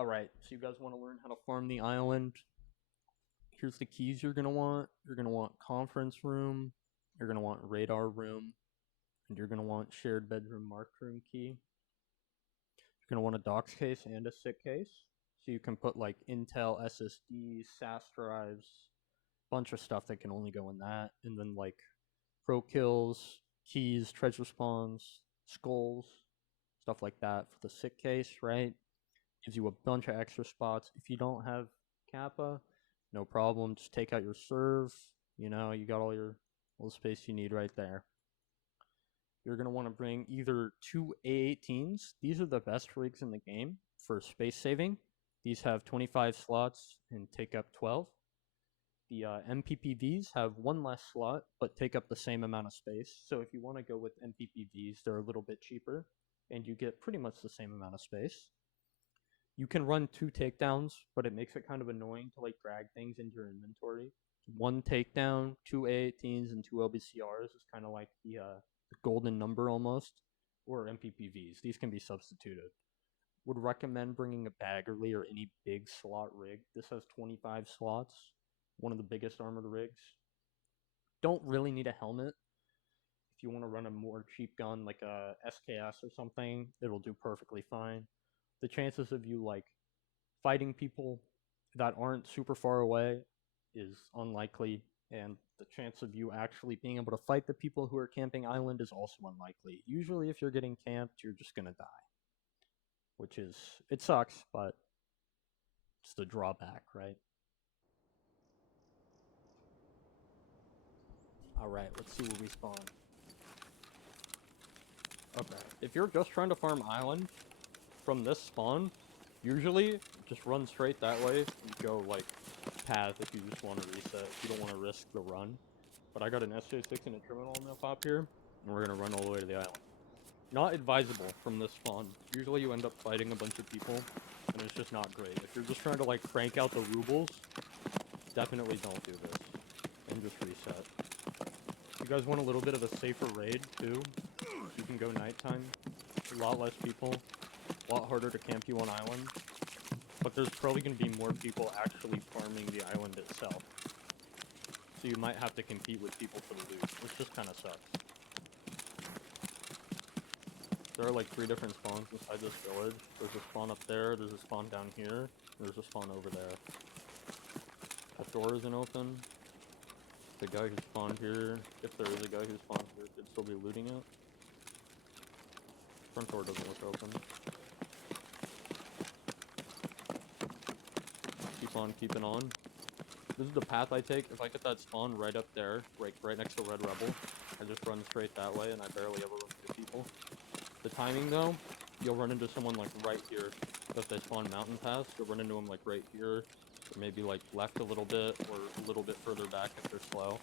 Alright, so you guys want to learn how to farm the island. Here's the keys you're going to want. You're going to want conference room, you're going to want radar room, and you're going to want shared bedroom marked room key. You're going to want a docs case and a SIC case. So you can put like Intel SSDs, SAS drives, bunch of stuff that can only go in that. And then like pro kills, keys, treasure spawns, skulls, stuff like that for the SIC case, right? Gives you a bunch of extra spots. If you don't have Kappa, no problem. Just take out your serve. You got all the space you need right there. You're going to want to bring either two A18s. These are the best rigs in the game for space saving. These have 25 slots and take up 12. The MPPVs have one less slot, but take up the same amount of space. So if you want to go with MPPVs, they're a little bit cheaper, and you get pretty much the same amount of space. You can run 2 takedowns, but it makes it kind of annoying to like drag things into your inventory. 1 takedown, 2 A18s, and 2 LBCRs is kind of like the golden number almost, or MPPVs. These can be substituted. Would recommend bringing a Baggerly or any big slot rig. This has 25 slots, one of the biggest armored rigs. Don't really need a helmet. If you want to run a more cheap gun like a SKS or something, it'll do perfectly fine. The chances of you like fighting people that aren't super far away is unlikely, and the chance of you actually being able to fight the people who are camping island is also unlikely. Usually if you're getting camped, you're just gonna die. It sucks, but it's the drawback, right? Alright, let's see where we spawn. Okay, if you're just trying to farm island, from this spawn, usually just run straight that way. You go like path if you just want to reset, if you don't want to risk the run. But I got an SJ6 and a terminal on the pop here, and we're gonna run all the way to the island. Not advisable from this spawn. Usually you end up fighting a bunch of people, and it's just not great. If you're just trying to like crank out the rubles, definitely don't do this, and just reset. If you guys want a little bit of a safer raid too, you can go nighttime. A lot less people, a lot harder to camp you on island, but there's probably going to be more people actually farming the island itself. So you might have to compete with people for the loot, which just kind of sucks. There are like 3 different spawns inside this village. There's a spawn up there, there's a spawn down here, and there's a spawn over there. That door isn't open. The guy who spawned here, if there is a guy who spawned here, could still be looting it. Front door doesn't look open. Keep on keeping on. This is the path I take. If I get that spawn right up there, right next to Red Rebel, I just run straight that way and I barely ever run into people. The timing though, you'll run into someone like right here. If they spawn mountain pass, you'll run into them like right here, or maybe like left a little bit, or a little bit further back if they're slow.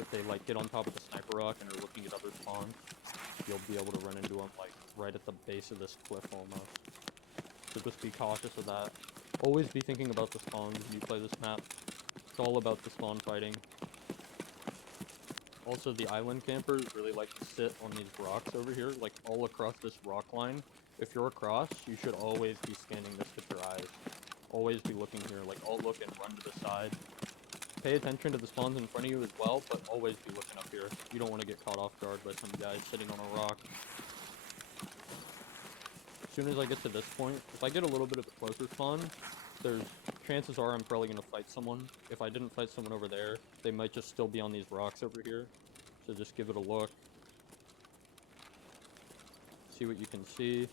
If they like get on top of the sniper rock and are looking at other spawns, you'll be able to run into them like right at the base of this cliff almost. So just be cautious of that. Always be thinking about the spawns when you play this map. It's all about the spawn fighting. Also, the island campers really like to sit on these rocks over here, like all across this rock line. If you're across, you should always be scanning this with your eyes. Always be looking here, like all look and run to the side. Pay attention to the spawns in front of you as well, but always be looking up here. You don't want to get caught off guard by some guy sitting on a rock. As soon as I get to this point, if I get a little bit of a closer spawn, chances are I'm probably going to fight someone. If I didn't fight someone over there, they might just still be on these rocks over here. So just give it a look. See what you can see.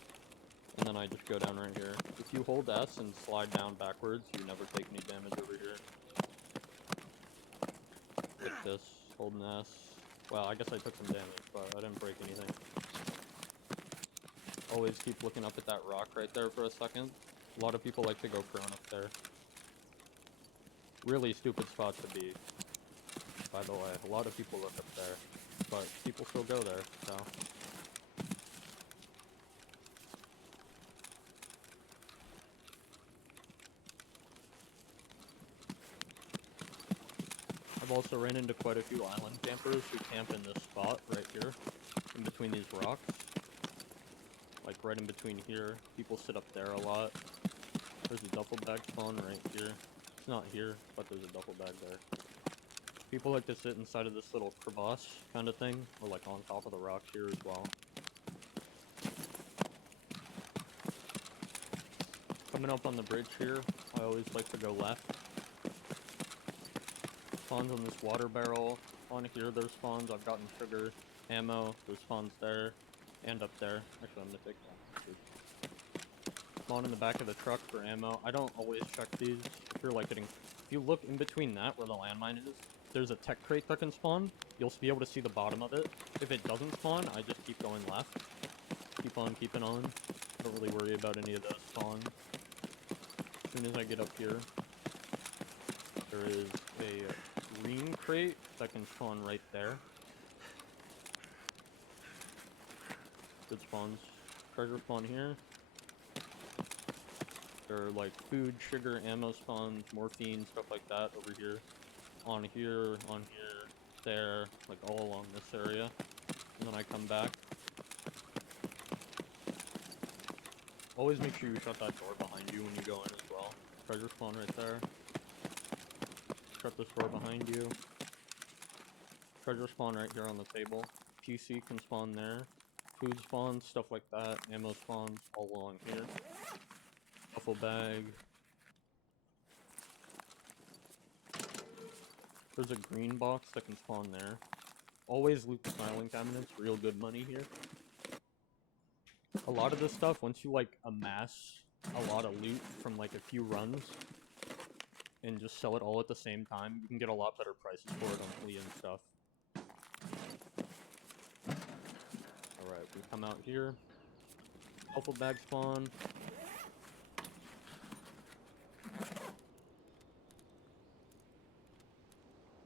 And then I just go down right here. If you hold S and slide down backwards, you never take any damage over here. Like this, holding S. Well, I guess I took some damage, but I didn't break anything. Always keep looking up at that rock right there for a second. A lot of people like to go prone up there. Really stupid spot to be, by the way. A lot of people look up there, but people still go there, so. I've also ran into quite a few island campers who camp in this spot right here, in between these rocks. Like right in between here. People sit up there a lot. There's a bag spawn right here. It's not here, but there's a duffel bag there. People like to sit inside of this little crevasse kind of thing, or like on top of the rocks here as well. Coming up on the bridge here, I always like to go left. Spawns on this water barrel. On here, there's spawns. I've gotten sugar, ammo. There's spawns there, and up there. Actually, I'm gonna take that. Spawn in the back of the truck for ammo. I don't always check these. If you're like getting, if you look in between that where the landmine is, there's a tech crate that can spawn. You'll be able to see the bottom of it. If it doesn't spawn, I just keep going left. Keep on keeping on. Don't really worry about any of those spawns. As soon as I get up here, there is a green crate that can spawn right there. Good spawns. Treasure spawn here. There are like food, sugar, ammo spawns, morphine, stuff like that over here. On here, there, like all along this area. And then I come back. Always make sure you shut that door behind you when you go in as well. Treasure spawn right there. Shut this door behind you. Treasure spawn right here on the table. PC can spawn there. Food spawns, stuff like that. Ammo spawns all along here. Duffel bag. There's a green box that can spawn there. Always loot the filing cabinets. Real good money here. A lot of this stuff, once you like amass a lot of loot from like a few runs and just sell it all at the same time, you can get a lot better prices for it on flea and stuff. Alright, we come out here. Duffel bag spawn.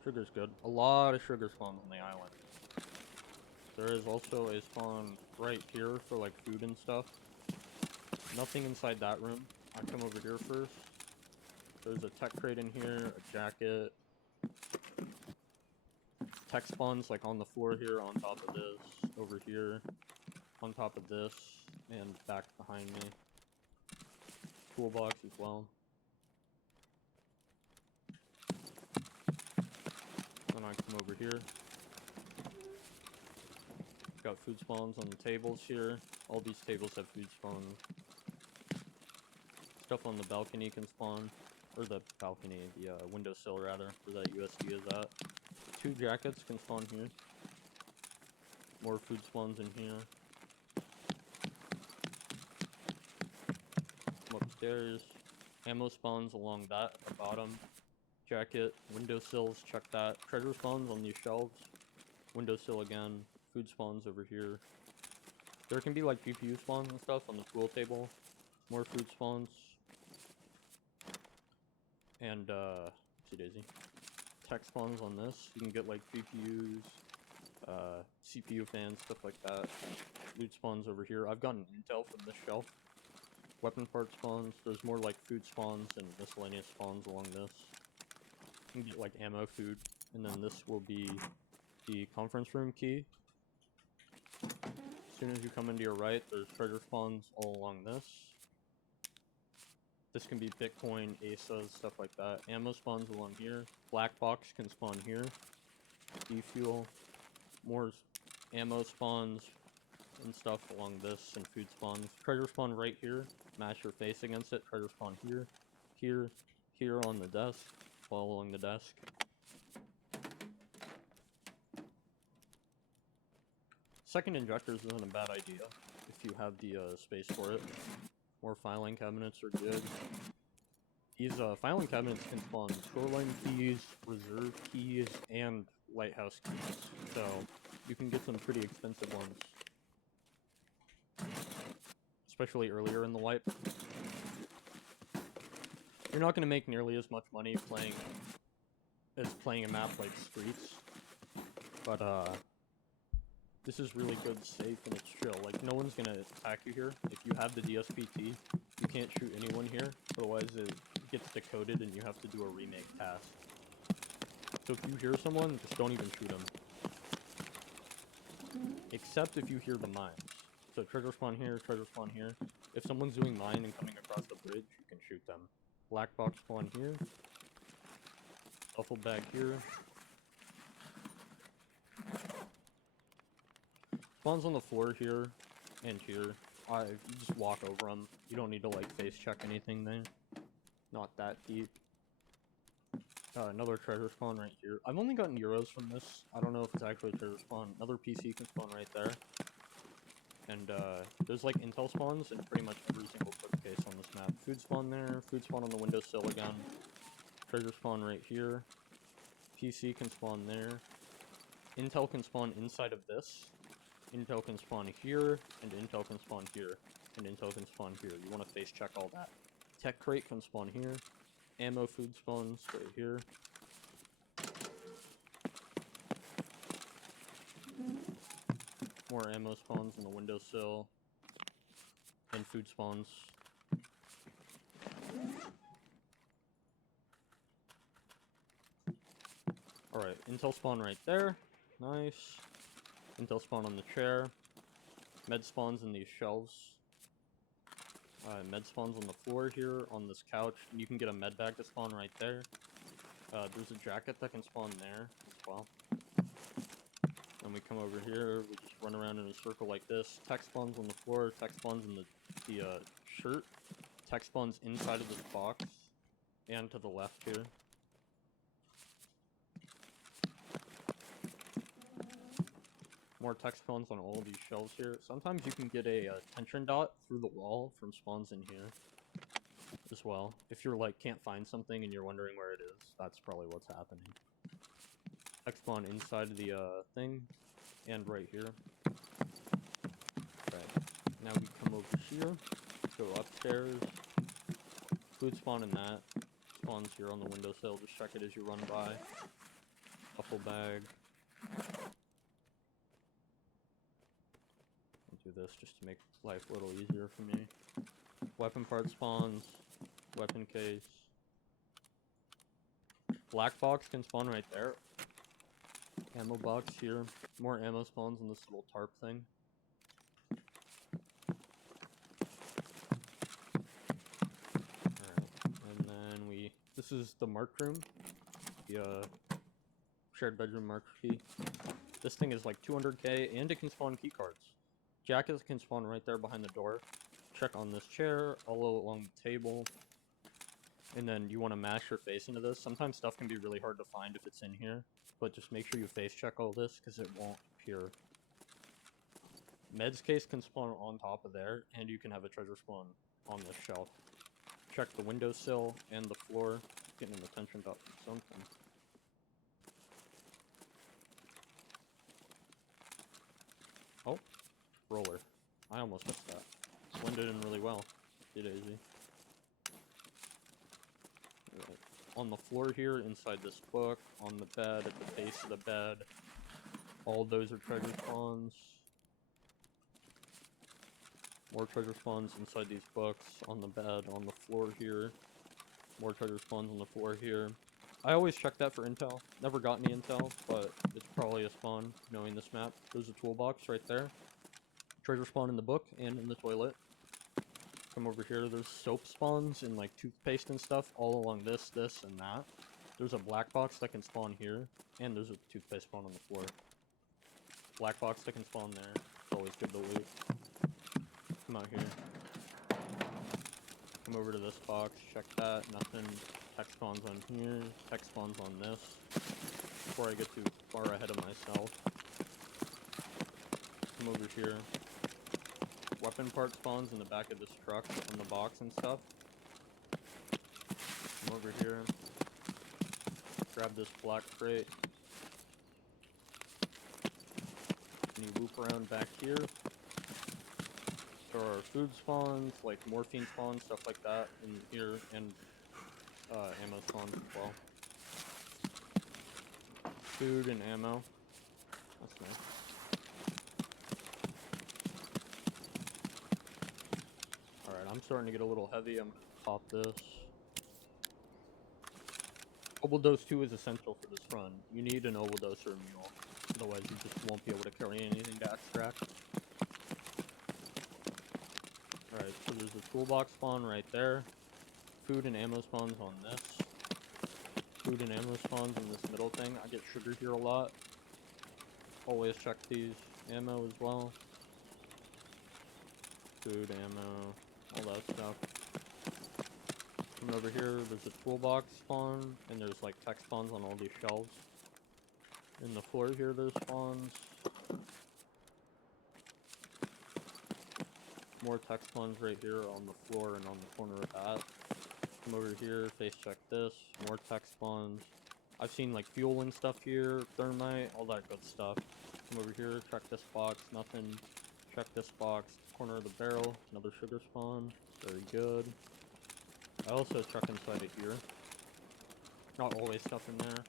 Sugar's good. A lot of sugar spawns on the island. There is also a spawn right here for like food and stuff. Nothing inside that room. I come over here first. There's a tech crate in here, a jacket. Tech spawns like on the floor here, on top of this, over here, on top of this, and back behind me. Toolbox as well. Then I come over here. Got food spawns on the tables here. All these tables have food spawns. Stuff on the balcony can spawn. Or the balcony, the windowsill rather, where that USD is at. 2 jackets can spawn here. More food spawns in here. Come upstairs. Ammo spawns along that at the bottom. Jacket, windowsills, check that. Treasure spawns on these shelves. Windowsill again. Food spawns over here. There can be like GPU spawns and stuff on the pool table. More food spawns. And, oopsie daisy. Tech spawns on this. You can get like GPUs, CPU fans, stuff like that. Loot spawns over here. I've gotten intel from this shelf. Weapon part spawns. There's more like food spawns and miscellaneous spawns along this. You can get like ammo, food. And then this will be the conference room key. As soon as you come into your right, there's treasure spawns all along this. This can be Bitcoin, ASAs, stuff like that. Ammo spawns along here. Black box can spawn here. Defuel. More ammo spawns and stuff along this, and food spawns. Treasure spawn right here. Mash your face against it. Treasure spawn here. Here. Here on the desk. All along the desk. Second injectors isn't a bad idea if you have the space for it. More filing cabinets are good. These filing cabinets can spawn shoreline keys, reserve keys, and lighthouse keys. So you can get some pretty expensive ones. Especially earlier in the wipe. You're not going to make nearly as much money playing a map like Streets. But this is really good, safe, and it's chill. Like, no one's gonna attack you here. If you have the DSPT, you can't shoot anyone here. Otherwise, it gets decoded and you have to do a remake task. So if you hear someone, just don't even shoot them. Except if you hear the mines. So treasure spawn here, treasure spawn here. If someone's doing mine and coming across the bridge, you can shoot them. Black box spawn here. Duffel bag here. Spawns on the floor here and here. You just walk over them. You don't need to like face check anything there. Not that deep. Another treasure spawn right here. I've only gotten euros from this. I don't know if it's actually a treasure spawn. Another PC can spawn right there. And there's like intel spawns in pretty much every single quick case on this map. Food spawn there. Food spawn on the windowsill again. Treasure spawn right here. PC can spawn there. Intel can spawn inside of this. Intel can spawn here, and Intel can spawn here, and Intel can spawn here. You want to face check all that. Tech crate can spawn here. Ammo food spawns right here. More ammo spawns on the windowsill. And food spawns. Alright, Intel spawn right there. Nice. Intel spawn on the chair. Med spawns in these shelves. Med spawns on the floor here, on this couch. You can get a med bag to spawn right there. There's a jacket that can spawn there as well. And we come over here, we just run around in a circle like this. Tech spawns on the floor, tech spawns in the shirt. Tech spawns inside of this box. And to the left here. More tech spawns on all of these shelves here. Sometimes you can get a tension dot through the wall from spawns in here as well. If you're like can't find something and you're wondering where it is, that's probably what's happening. Tech spawn inside the thing and right here. Right. Now we come over here, go upstairs. Food spawn in that. Spawns here on the windowsill. Just check it as you run by. Duffel bag. This just to make life a little easier for me. Weapon part spawns, weapon case. Black box can spawn right there. Ammo box here. More ammo spawns in this little tarp thing. Alright, and then this is the mark room. The shared bedroom mark key. This thing is like 200k and it can spawn key cards. Jackets can spawn right there behind the door. Check on this chair, all along the table. And then you want to mash your face into this. Sometimes stuff can be really hard to find if it's in here. But just make sure you face check all this because it won't appear. Meds case can spawn on top of there. And you can have a treasure spawn on this shelf. Check the windowsill and the floor. Getting an attention dot from something. Oh. Roller. I almost missed that. Blended in really well. Did easy. Right. On the floor here, inside this book, on the bed, at the base of the bed. All those are treasure spawns. More treasure spawns inside these books, on the bed, on the floor here. More treasure spawns on the floor here. I always check that for intel. Never got any intel, but it's probably a spawn, knowing this map. There's a toolbox right there. Treasure spawn in the book and in the toilet. Come over here, there's soap spawns and like toothpaste and stuff all along this, and that. There's a black box that can spawn here, and there's a toothpaste spawn on the floor. Black box that can spawn there. It's always good to loot. Come out here. Come over to this box, check that, nothing. Tech spawns on here, tech spawns on this. Before I get too far ahead of myself. Come over here. Weapon part spawns in the back of this truck on the box and stuff. Come over here. Grab this black crate. And you loop around back here. There are food spawns, like morphine spawns, stuff like that in here, and ammo spawns as well. Food and ammo. That's nice. I'm starting to get a little heavy. I'm gonna pop this. Overdose 2 is essential for this run. You need an overdose or a mule. Otherwise you just won't be able to carry anything to extract. Alright, so there's a toolbox spawn right there. food and ammo spawns on this. Food and ammo spawns in this middle thing. I get sugar here a lot. Always check these. Ammo as well. Food, ammo, all that stuff. Coming over here, there's a toolbox spawn, and there's like tech spawns on all these shelves. In the floor here, there's spawns. More tech spawns right here on the floor and on the corner of that. Come over here, face check this. More tech spawns. I've seen like fuel and stuff here, thermite, all that good stuff. Come over here, check this box, nothing. Check this box, corner of the barrel, another sugar spawn. Very good. I also check inside of here. Not always stuff in there,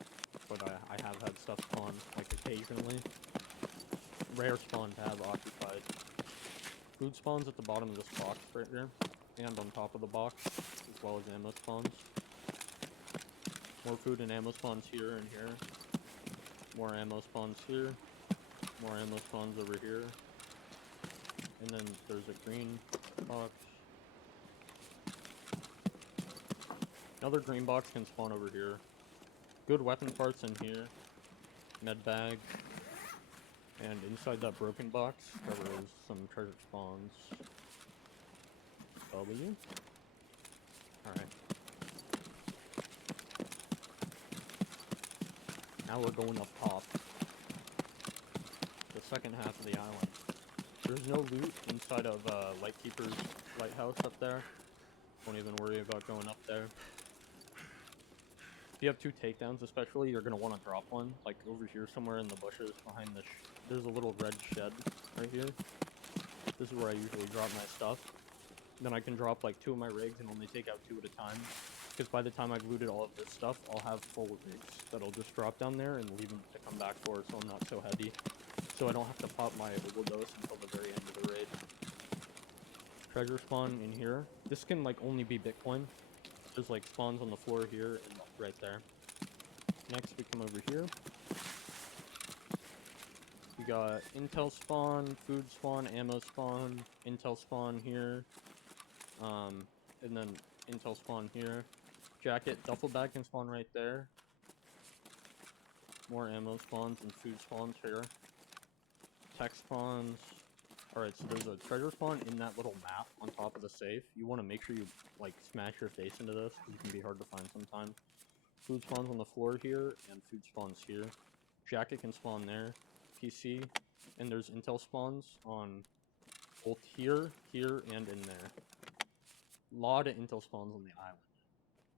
but I have had stuff spawn, like occasionally. Rare spawn to have occupied. Food spawns at the bottom of this box right here, and on top of the box, as well as ammo spawns. More food and ammo spawns here and here. More ammo spawns here. More ammo spawns over here. And then there's a green box. Another green box can spawn over here. Good weapon parts in here. Med bag. And inside that broken box, there was some treasure spawns. W. Alright. Now we're going up top. The second half of the island. There's no loot inside of Lightkeeper's lighthouse up there. Don't even worry about going up there. If you have 2 takedowns especially, you're going to want to drop one. Like over here somewhere in the bushes behind the there's a little red shed right here. This is where I usually drop my stuff. Then I can drop like 2 of my rigs and only take out 2 at a time. Because by the time I've looted all of this stuff, I'll have full rigs that I'll just drop down there and leave them to come back for, so I'm not so heavy. So I don't have to pop my overdose until the very end of the raid. Treasure spawn in here. This can like only be Bitcoin. There's like spawns on the floor here and right there. Next we come over here. We got intel spawn, food spawn, ammo spawn, intel spawn here. And then intel spawn here. Jacket, duffel bag can spawn right there. More ammo spawns and food spawns here. Tech spawns. Alright, so there's a treasure spawn in that little map on top of the safe. You want to make sure you, like, smash your face into this, because it can be hard to find sometimes. Food spawns on the floor here, and food spawns here. Jacket can spawn there. PC. And there's intel spawns on both here, here, and in there. Lot of intel spawns on the island.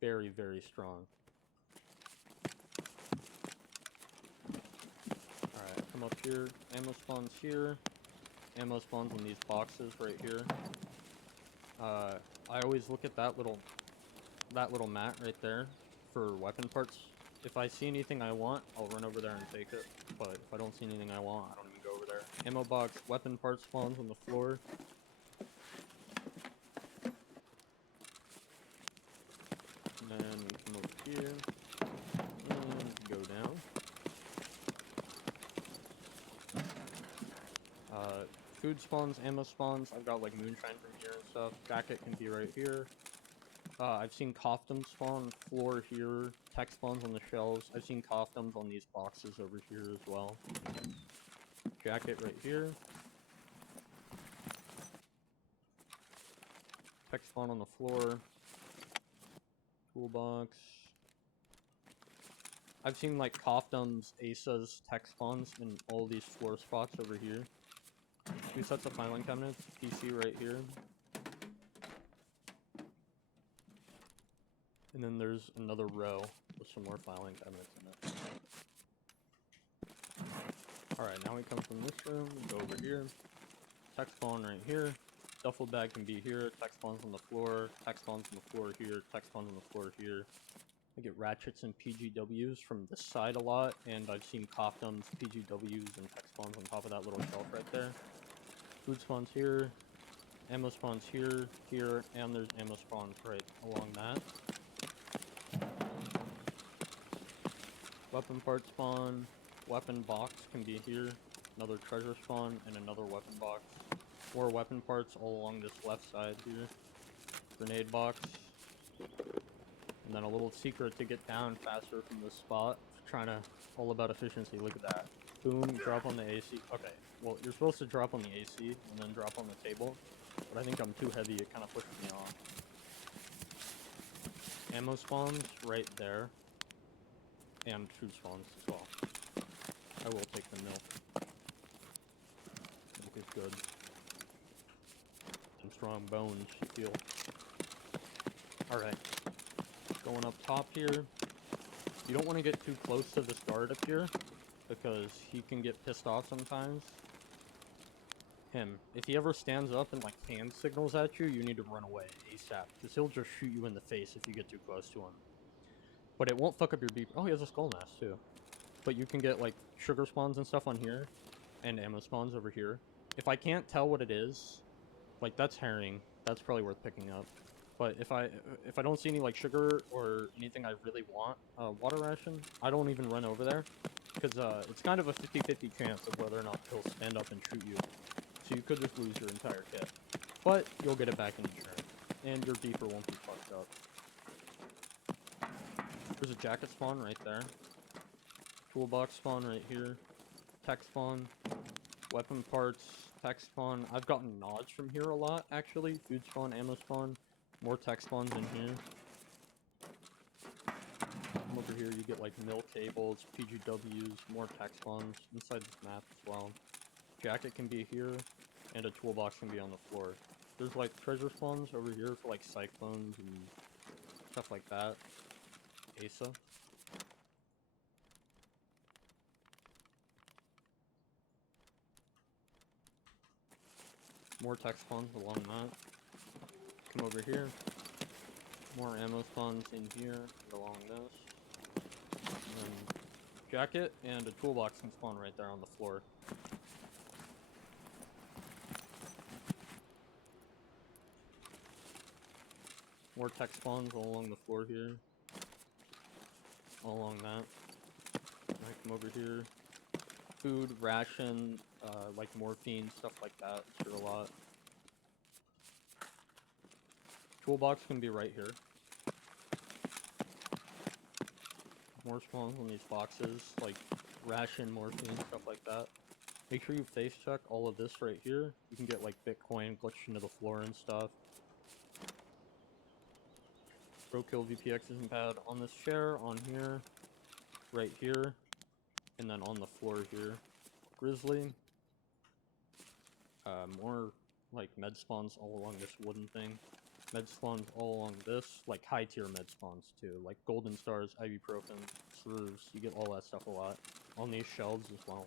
Very, very strong. Alright, come up here. Ammo spawns here. Ammo spawns on these boxes right here. I always look at that little mat right there for weapon parts. If I see anything I want, I'll run over there and take it. But if I don't see anything I want, I don't even go over there. Ammo box, weapon parts spawns on the floor. And then we come over here. And go down. Food spawns, ammo spawns. I've got like moonshine from here and stuff. Jacket can be right here. I've seen coftums spawn floor here. Tech spawns on the shelves. I've seen coftums on these boxes over here as well. Jacket right here. Tech spawn on the floor. Toolbox. I've seen like coftums, ASAs, tech spawns in all these floor spots over here. 2 sets of filing cabinets, PC right here. And then there's another row with some more filing cabinets in it. Alright, now we come from this room, we go over here. Tech spawn right here. Duffel bag can be here. Tech spawns on the floor. Tech spawns on the floor here. Tech spawns on the floor here. I get ratchets and PGWs from this side a lot, and I've seen coftums, PGWs, and tech spawns on top of that little shelf right there. Food spawns here, ammo spawns here, here, and there's ammo spawns right along that. Weapon part spawn, weapon box can be here, another treasure spawn, and another weapon box. More weapon parts all along this left side here. Grenade box. And then a little secret to get down faster from this spot. Trying to, all about efficiency, look at that. Boom, drop on the AC. Okay, well, you're supposed to drop on the AC and then drop on the table. But I think I'm too heavy, it kind of pushes me off. Ammo spawns right there. And food spawns as well. I will take the milk. Milk is good. And strong bones, you feel. Alright. Going up top here. You don't want to get too close to this guard up here, because he can get pissed off sometimes. Him. If he ever stands up and like hand signals at you, you need to run away ASAP, because he'll just shoot you in the face if you get too close to him. But it won't fuck up your beep. Oh, he has a skull mask too. But you can get like sugar spawns and stuff on here, and ammo spawns over here. If I can't tell what it is, like that's herring, that's probably worth picking up. But if I don't see any like sugar or anything I really want, water ration, I don't even run over there, because it's kind of a 50-50 chance of whether or not he'll stand up and shoot you. So you could just lose your entire kit, but you'll get it back in insurance, and your beeper won't be fucked up. There's a jacket spawn right there. Toolbox spawn right here. Tech spawn. Weapon parts. Tech spawn. I've gotten nods from here a lot, actually. Food spawn, ammo spawn. More tech spawns in here. Come over here, you get like mill cables, PGWs, more tech spawns inside this map as well. Jacket can be here, and a toolbox can be on the floor. There's like treasure spawns over here for like cyclones and stuff like that. Asa. More tech spawns along that. Come over here. More ammo spawns in here and along this. And then jacket and a toolbox can spawn right there on the floor. More tech spawns all along the floor here. All along that. I come over here. Food, ration, like morphine, stuff like that. Sure, a lot. Toolbox can be right here. More spawns on these boxes, like ration, morphine, stuff like that. Make sure you face check all of this right here. You can get like Bitcoin glitched into the floor and stuff. Roadkill VPX isn't bad. On this chair, on here, right here, and then on the floor here. Grizzly. More like med spawns all along this wooden thing. Med spawns all along this, like high tier med spawns too, like golden stars, ibuprofen, slurs, you get all that stuff a lot. On these shelves as well.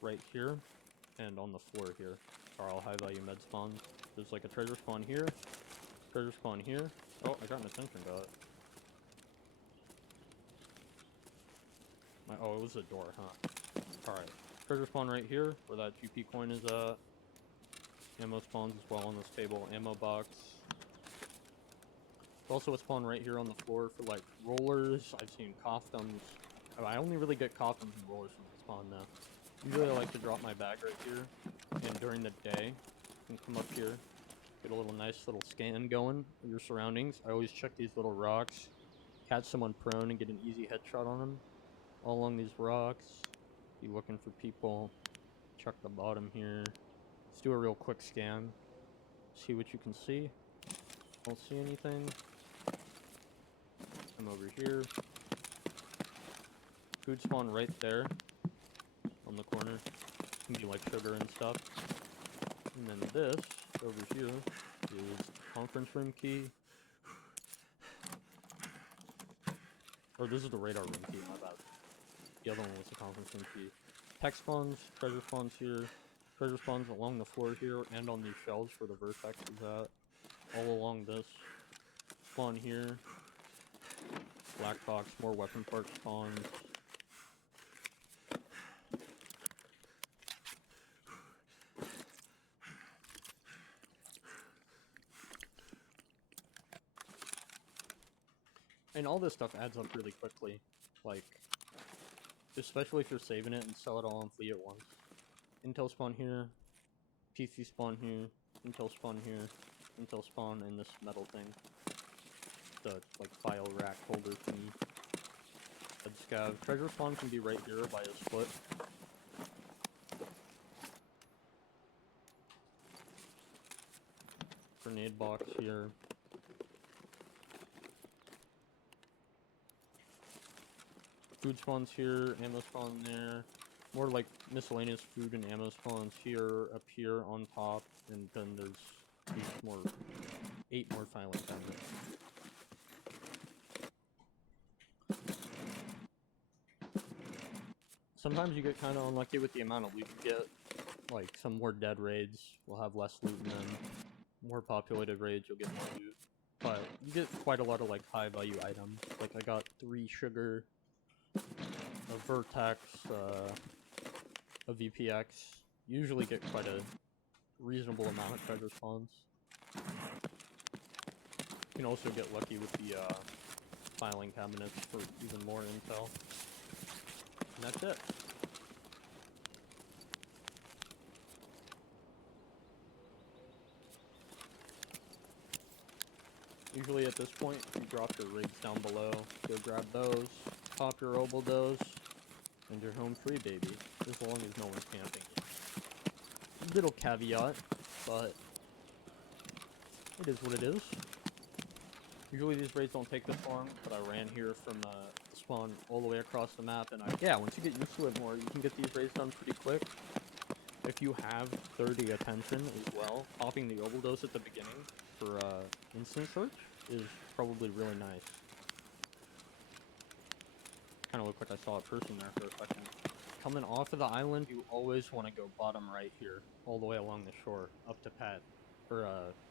Right here, and on the floor here are all high value med spawns. There's like a treasure spawn here, treasure spawn here. Oh, I got an attention dot. Oh, it was a door, huh? Alright. Treasure spawn right here, where that GP coin is at. Ammo spawns as well on this table. Ammo box. There's also a spawn right here on the floor for like rollers. I've seen coffins. I only really get coffins and rollers from the spawn now. Usually I like to drop my bag right here. And during the day, you can come up here, get a little nice little scan going of your surroundings. I always check these little rocks. Catch someone prone and get an easy headshot on them. All along these rocks. Be looking for people. Check the bottom here. Let's do a real quick scan. See what you can see. Don't see anything. Come over here. Food spawn right there. On the corner. Can be like sugar and stuff. And then this, over here, is conference room key. Or this is the radar room key, my bad. The other one was the conference room key. Tech spawns, treasure spawns here. Treasure spawns along the floor here and on these shelves where the vertex is at. All along this. Spawn here. Black box, more weapon part spawns. And all this stuff adds up really quickly. Like, especially if you're saving it and sell it all on fleet at once. Intel spawn here, PC spawn here, Intel spawn here, Intel spawn in this metal thing. just a like file rack holder thingy. Red scav. Treasure spawn can be right here by a split. Grenade box here. Food spawns here, ammo spawn there. More like miscellaneous food and ammo spawns here, up here on top, and then there's 8 more filing cabinets. Sometimes you get kind of unlucky with the amount of loot you get. Like, some more dead raids will have less loot in them. More populated raids, you'll get more loot. But you get quite a lot of, like, high-value items. Like, I got 3 sugar, a vertex, a VPX. Usually get quite a reasonable amount of treasure spawns. You can also get lucky with the, filing cabinets for even more intel. And that's it. Usually at this point, you drop your rigs down below, go grab those, pop your obodos, and you're home free, baby. As long as no one's camping you. Little caveat, but it is what it is. Usually these raids don't take this long, but I ran here from the spawn all the way across the map, and yeah, once you get used to it more, you can get these raids done pretty quick. If you have 30 attention as well, popping the overdose at the beginning for instant search is probably really nice. Kind of looked like I saw a person there for a second. Coming off of the island, you always want to go bottom right here, all the way along the shore, up to pad, or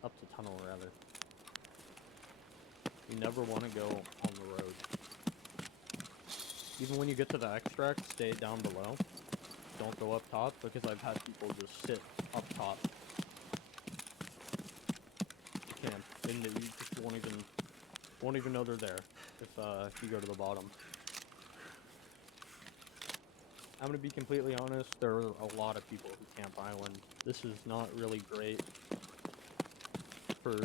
up to tunnel rather. You never want to go on the road. Even when you get to the extract, stay down below. Don't go up top, because I've had people just sit up top. Camp, and you just won't even know they're there if you go to the bottom. I'm gonna be completely honest, there are a lot of people who camp island. This is not really great for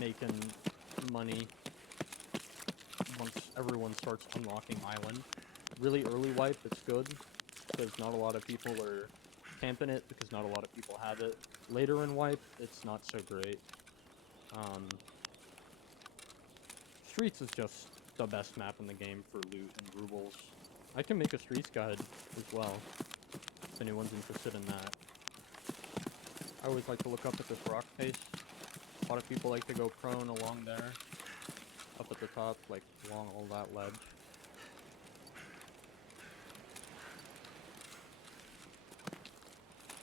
making money once everyone starts unlocking island. Really early wipe, it's good, because not a lot of people are camping it, because not a lot of people have it. Later in wipe, it's not so great. Streets is just the best map in the game for loot and rubles. I can make a streets guide as well, if anyone's interested in that. I always like to look up at this rock face. A lot of people like to go prone along there, up at the top, like along all that ledge.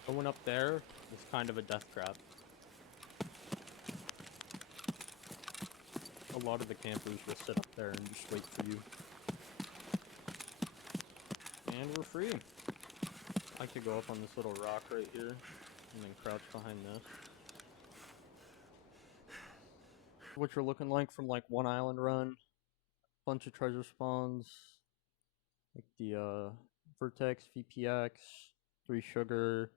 Going up there is kind of a death trap. A lot of the campers just sit up there and just wait for you. And we're free. I like to go up on this little rock right here, and then crouch behind this. What you're looking like from like one island run. Bunch of treasure spawns. Like the Vertex, VPX, 3 sugar.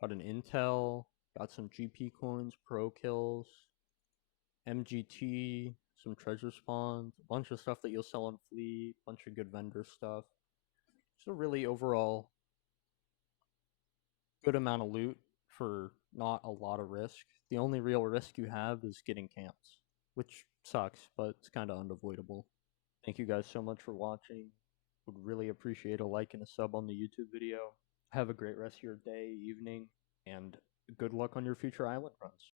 Got an intel. Got some GP coins, pro kills. MGT, some treasure spawns, a bunch of stuff that you'll sell on Fleet, bunch of good vendor stuff. Just a really overall good amount of loot for not a lot of risk. The only real risk you have is getting camps, which sucks, but it's kind of unavoidable. Thank you guys so much for watching. Would really appreciate a like and a sub on the YouTube video. Have a great rest of your day, evening, and good luck on your future island runs.